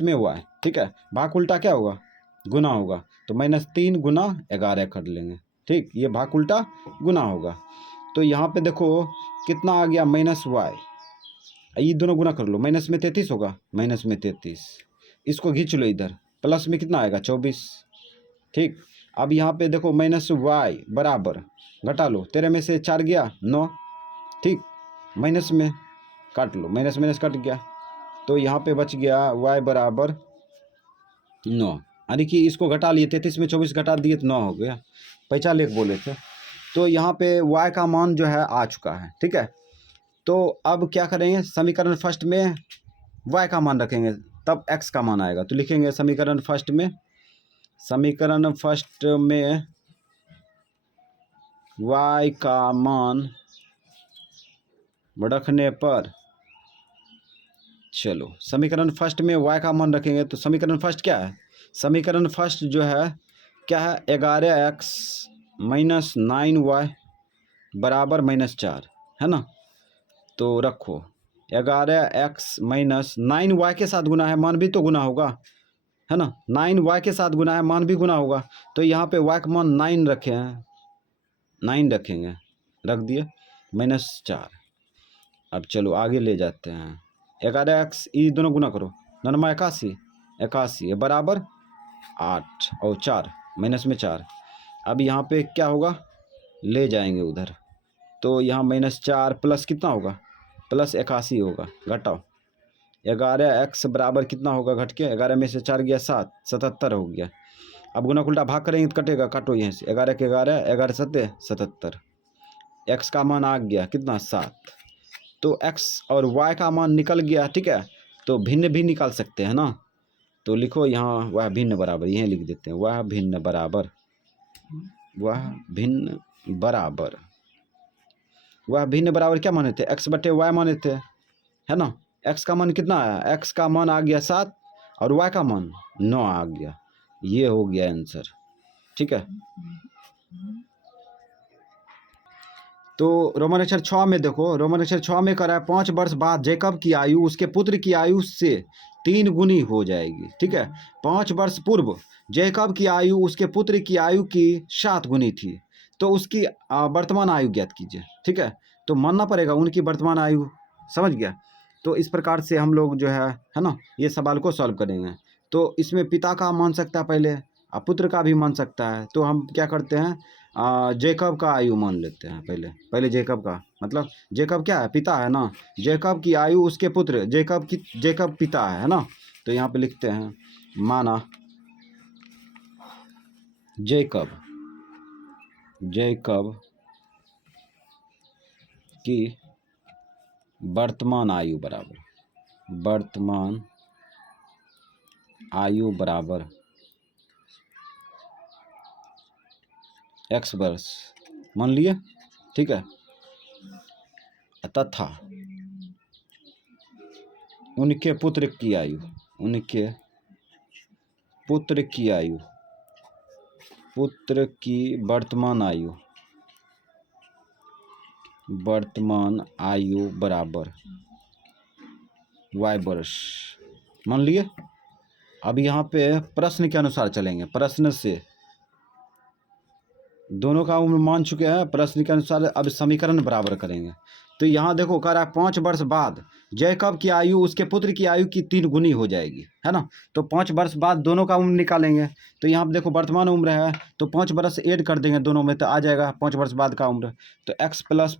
में y, ठीक है। भाग उल्टा क्या होगा, गुना होगा, तो -3 गुना 11 कर लेंगे, ठीक, ये भाग उल्टा गुना होगा। तो यहाँ पे देखो कितना आ गया, -y, ये दोनों गुना कर लो, माइनस में 33 होगा, -33, इसको खींच लो इधर, प्लस में कितना आएगा 24, ठीक। अब यहाँ पे देखो -y बराबर, घटा लो, 13 में से 4 गया 9, ठीक, माइनस में काट लो, माइनस कट गया, तो यहाँ पे बच गया y बराबर 9, यानी कि इसको घटा लिए, 33 में 24 घटा दिए तो 9 हो गया, पैसा लेख बोले थे। तो यहाँ पे y का मान जो है आ चुका है, ठीक है। तो अब क्या करेंगे, समीकरण फर्स्ट में y का मान रखेंगे, तब x का मान आएगा, तो लिखेंगे समीकरण फर्स्ट में y का मान रखने पर, चलो समीकरण फर्स्ट में y का मान रखेंगे, तो समीकरण फर्स्ट क्या है, समीकरण फर्स्ट जो है क्या है, 11x - 9y बराबर -4, है ना। तो रखो 11x - 9y के साथ गुना है, मान भी तो गुना होगा, है ना, 9y के साथ गुना है, मान भी गुना होगा, तो यहाँ पे y का मान 9 रखे हैं, 9 रखेंगे, रख दिए, -4। अब चलो आगे ले जाते हैं, 11x ये दोनों गुना करो, 9 81 बराबर 8 और 4 -4। अब यहाँ पे क्या होगा, ले जाएंगे उधर, तो यहाँ -4 प्लस कितना होगा, +81 होगा, घटाओ, 11x बराबर कितना होगा, घट के 11 में से 4 गया 7, 77 हो गया। अब गुना उल्टा भाग करेंगे तो कटेगा, काटो यहाँ से, 11 के 11, 11 7 77, x का मान आ गया कितना 7, तो x और y का मान निकल गया, ठीक है। तो भिन्न भी निकाल सकते हैं ना, तो लिखो यहाँ वह भिन्न बराबर, यहीं लिख देते हैं, वह भिन्न बराबर, वह भिन्न बराबर क्या माने थे, x बटे y माने थे, है ना। x का मान कितना आया, x का मान आ गया 7 और y का मान 9 आ गया, ये हो गया आंसर, ठीक है। तो रोमन अक्षर 6 में देखो, रोमन अक्षर 6 में करा है, 5 वर्ष बाद जैकब की आयु उसके पुत्र की आयु से 3 गुनी हो जाएगी, ठीक है। 5 वर्ष पूर्व जैकब की आयु उसके पुत्र की आयु की 7 गुनी थी, तो उसकी वर्तमान आयु ज्ञात कीजिए, ठीक है। तो मानना पड़ेगा उनकी वर्तमान आयु, समझ गया। तो इस प्रकार से हम लोग जो है ना, ये सवाल को सॉल्व करेंगे। तो इसमें पिता का मान सकता है पहले, और पुत्र का भी मान सकता है, तो हम क्या करते हैं, जैकब का आयु मान लेते हैं, पहले जैकब का, मतलब जैकब क्या है, पिता है ना, जैकब की आयु उसके पुत्र, जैकब पिता है ना। तो यहाँ पे लिखते हैं, माना जैकब की वर्तमान आयु बराबर x वर्ष मान लिए, ठीक है, तथा उनके पुत्र की वर्तमान आयु बराबर y वर्ष मान लिए। अब यहाँ पे प्रश्न के अनुसार चलेंगे, प्रश्न से दोनों का उम्र मान चुके हैं, प्रश्न के अनुसार अब समीकरण बराबर करेंगे। तो यहाँ देखो कह रहा है 5 वर्ष बाद जैकब की आयु उसके पुत्र की आयु की 3 गुनी हो जाएगी, है ना। तो 5 वर्ष बाद दोनों का उम्र निकालेंगे, तो यहाँ पे देखो वर्तमान उम्र है, तो 5 वर्ष ऐड कर देंगे दोनों में, तो आ जाएगा 5 वर्ष बाद का उम्र, तो x +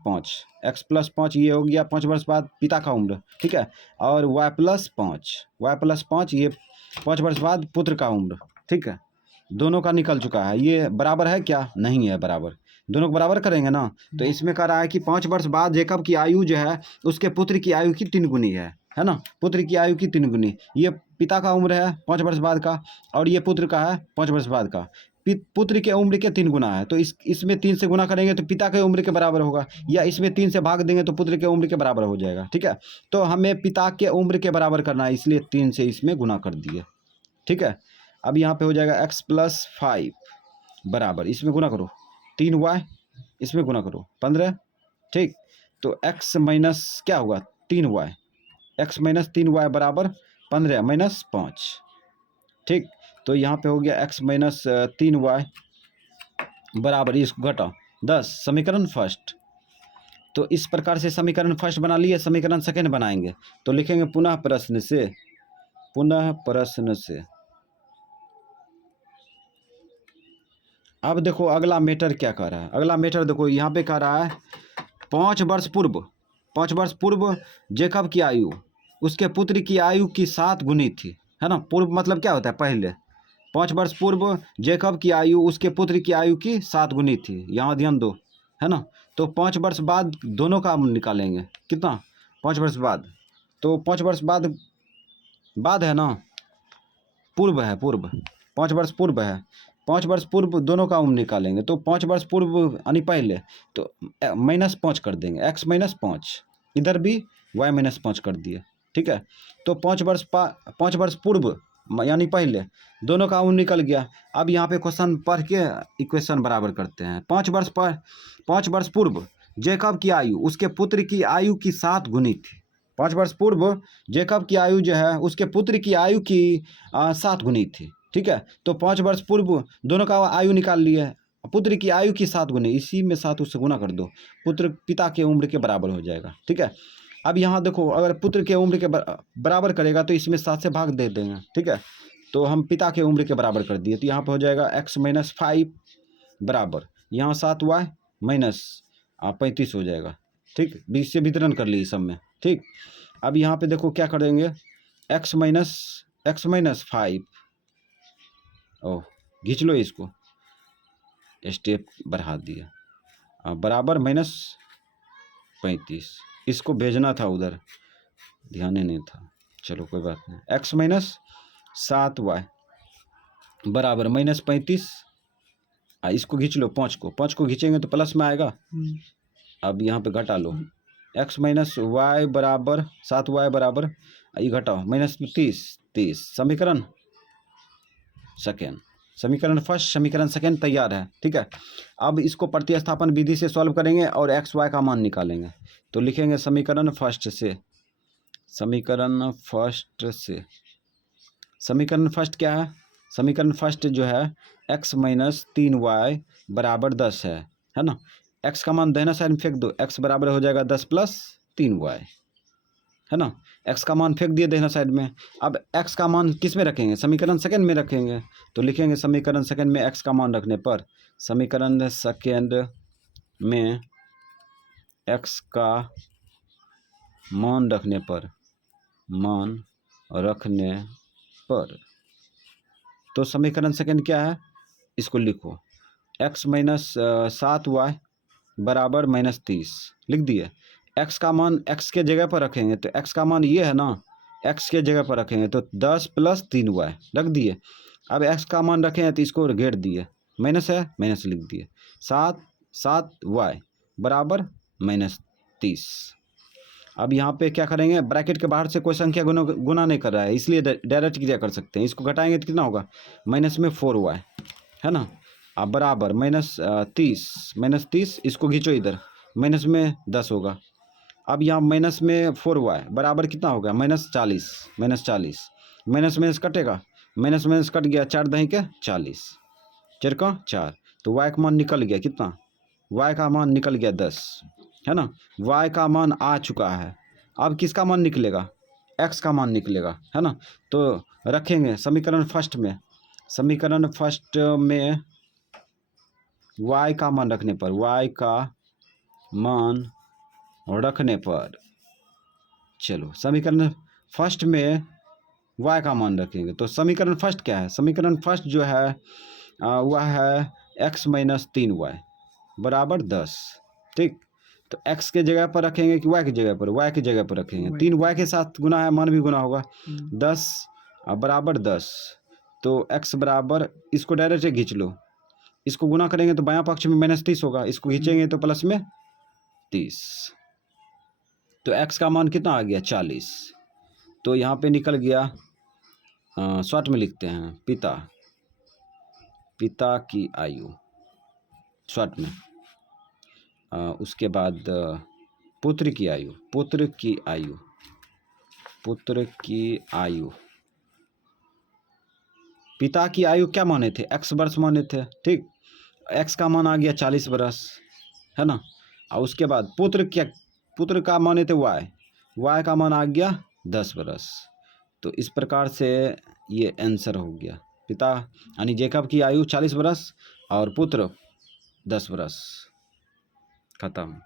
5 ये हो गया 5 वर्ष बाद पिता का उम्र, ठीक है। और y + 5 ये 5 वर्ष बाद पुत्र का उम्र, ठीक है। दोनों का निकल चुका है, ये बराबर है क्या, नहीं है बराबर, दोनों को बराबर करेंगे ना। तो इसमें कह रहा है कि 5 वर्ष बाद जैकब की आयु जो है उसके पुत्र की आयु की 3 गुनी है ना, पुत्र की आयु की 3 गुनी, ये पिता का उम्र है 5 वर्ष बाद का, और ये पुत्र का है 5 वर्ष बाद का। पुत्र के उम्र के 3 गुना है, तो इसमें 3 से गुना करेंगे तो पिता के उम्र के बराबर होगा, या इसमें 3 से भाग देंगे तो पुत्र के उम्र के बराबर हो जाएगा। ठीक है, तो हमें पिता के उम्र के बराबर करना है, इसलिए 3 से इसमें गुना कर दिए। ठीक है, अब यहाँ पे हो जाएगा x + 5 बराबर, इसमें गुना करो 3y, इसमें गुना करो 15। ठीक, तो x माइनस क्या होगा 3y, x माइनस 3y बराबर 15 माइनस 5। ठीक, तो यहाँ पे हो गया x माइनस 3y बराबर, इसको घटाओ 10, समीकरण फर्स्ट। तो इस प्रकार से समीकरण फर्स्ट बना लिए, समीकरण सेकेंड बनाएंगे तो लिखेंगे पुनः प्रश्न से। अब देखो अगला मैटर क्या कह रहा है, अगला मैटर देखो यहाँ पे कह रहा है 5 वर्ष पूर्व जेकब की आयु उसके पुत्र की आयु की 7 गुनी थी, है ना। पूर्व मतलब क्या होता है पहले, 5 वर्ष पूर्व जेकब की आयु उसके पुत्र की आयु की 7 गुनी थी, यहाँ ध्यान दो, है ना। तो 5 वर्ष बाद दोनों का निकालेंगे, कितना 5 वर्ष बाद, तो 5 वर्ष बाद है ना, पूर्व है, 5 वर्ष पूर्व है, 5 वर्ष पूर्व दोनों का उम्र निकालेंगे, तो 5 वर्ष पूर्व यानी पहले, तो -5 कर देंगे, x माइनस 5, इधर भी y माइनस 5 कर दिए। ठीक है, तो 5 वर्ष पूर्व यानी पहले दोनों का उम्र निकल गया। अब यहाँ पे क्वेश्चन पढ़ के इक्वेशन बराबर करते हैं। 5 वर्ष पूर्व जेकब की आयु उसके पुत्र की आयु की 7 गुनी थी। 5 वर्ष पूर्व जेकब की आयु जो है उसके पुत्र की आयु की 7 गुनी थी। ठीक है, तो 5 वर्ष पूर्व दोनों का आयु निकाल लिए, पुत्र की आयु की 7 गुनी, इसी में 7 उससे गुना कर दो, पुत्र पिता के उम्र के बराबर हो जाएगा। ठीक है, अब यहाँ देखो अगर पुत्र के उम्र के बराबर करेगा तो इसमें 7 से भाग दे देंगे। ठीक है, तो हम पिता के उम्र के बराबर कर दिए, तो यहाँ पर हो जाएगा x माइनस 5 बराबर, यहाँ 7y माइनस 35 हो जाएगा। ठीक, 20 से वितरण कर ली सब में। ठीक, अब यहाँ पे देखो क्या करेंगे, x माइनस 5, ओह खींच लो इसको, स्टेप बढ़ा दिया, बराबर -35, इसको भेजना था उधर, ध्यान ही नहीं था, चलो कोई बात नहीं। x माइनस 7y बराबर -35, इसको खींच लो, 5 को खींचेंगे तो प्लस में आएगा। अब यहाँ पे घटा लो, x माइनस y बराबर 7y बराबर, ये घटाओ -30, समीकरण फर्स्ट समीकरण सेकेंड तैयार है। ठीक है, अब इसको प्रतिस्थापन विधि से सॉल्व करेंगे और x y का मान निकालेंगे, तो लिखेंगे समीकरण फर्स्ट क्या है, समीकरण फर्स्ट जो है x माइनस 3y बराबर 10 है ना। x का मान दाहिना साइड में फेंक दो, x बराबर हो जाएगा 10 + 3y, है ना। x का मान फेंक दिए दाहिना साइड में, अब x का मान किस में रखेंगे, समीकरण सेकेंड में रखेंगे, तो लिखेंगे समीकरण सेकेंड में x का मान रखने पर, समीकरण सेकेंड में x का मान रखने पर तो समीकरण सेकेंड क्या है, इसको लिखो, x माइनस 7y बराबर -30 लिख दिए। x का मान x के जगह पर रखेंगे, तो x का मान ये है ना, x के जगह पर रखेंगे तो 10 + 3y रख दिए। अब x का मान रखें तो इसको घेर दिए, माइनस है माइनस लिख दिए, 7y बराबर -30। अब यहाँ पे क्या करेंगे, ब्रैकेट के बाहर से कोई संख्या गुना नहीं कर रहा है, इसलिए डायरेक्ट क्रिया कर सकते हैं। इसको घटाएंगे तो कितना होगा, -4y, है ना। अब बराबर -30, इसको खींचो इधर, माइनस में 10 होगा। अब यहाँ -4y बराबर कितना होगा, -40, माइनस कटेगा, माइनस कट गया, 4 दही के 40, 4 का 4, तो y का मान निकल गया कितना, y का मान निकल गया 10, है ना। y का मान आ चुका है, अब किसका मान निकलेगा, x का मान निकलेगा, है ना। तो रखेंगे समीकरण फर्स्ट में y का मान रखने पर, चलो समीकरण फर्स्ट में y का मान रखेंगे, तो समीकरण फर्स्ट क्या है, समीकरण फर्स्ट जो है वह है x माइनस 3y बराबर 10। ठीक, तो x के जगह पर रखेंगे कि y की जगह पर, y की जगह पर रखेंगे, 3y के साथ गुना है, मान भी गुना होगा, 10 बराबर 10, तो x बराबर, इसको डायरेक्ट खींच लो, इसको गुना करेंगे तो बायां पक्ष में -30 होगा, इसको खींचेंगे तो प्लस में 30। तो x का मान कितना आ गया 40। तो यहाँ पे निकल गया, शॉर्ट में लिखते हैं पिता की आयु शॉर्ट में, उसके बाद पुत्र की आयु। पिता की आयु क्या माने थे, x वर्ष माने थे, ठीक। x का मान आ गया 40 वर्ष, है ना। और उसके बाद पुत्र का माने थे y का मान आ गया 10 वर्ष। तो इस प्रकार से ये आंसर हो गया। पिता यानी जेकब की आयु 40 वर्ष और पुत्र 10 वर्ष। खत्म।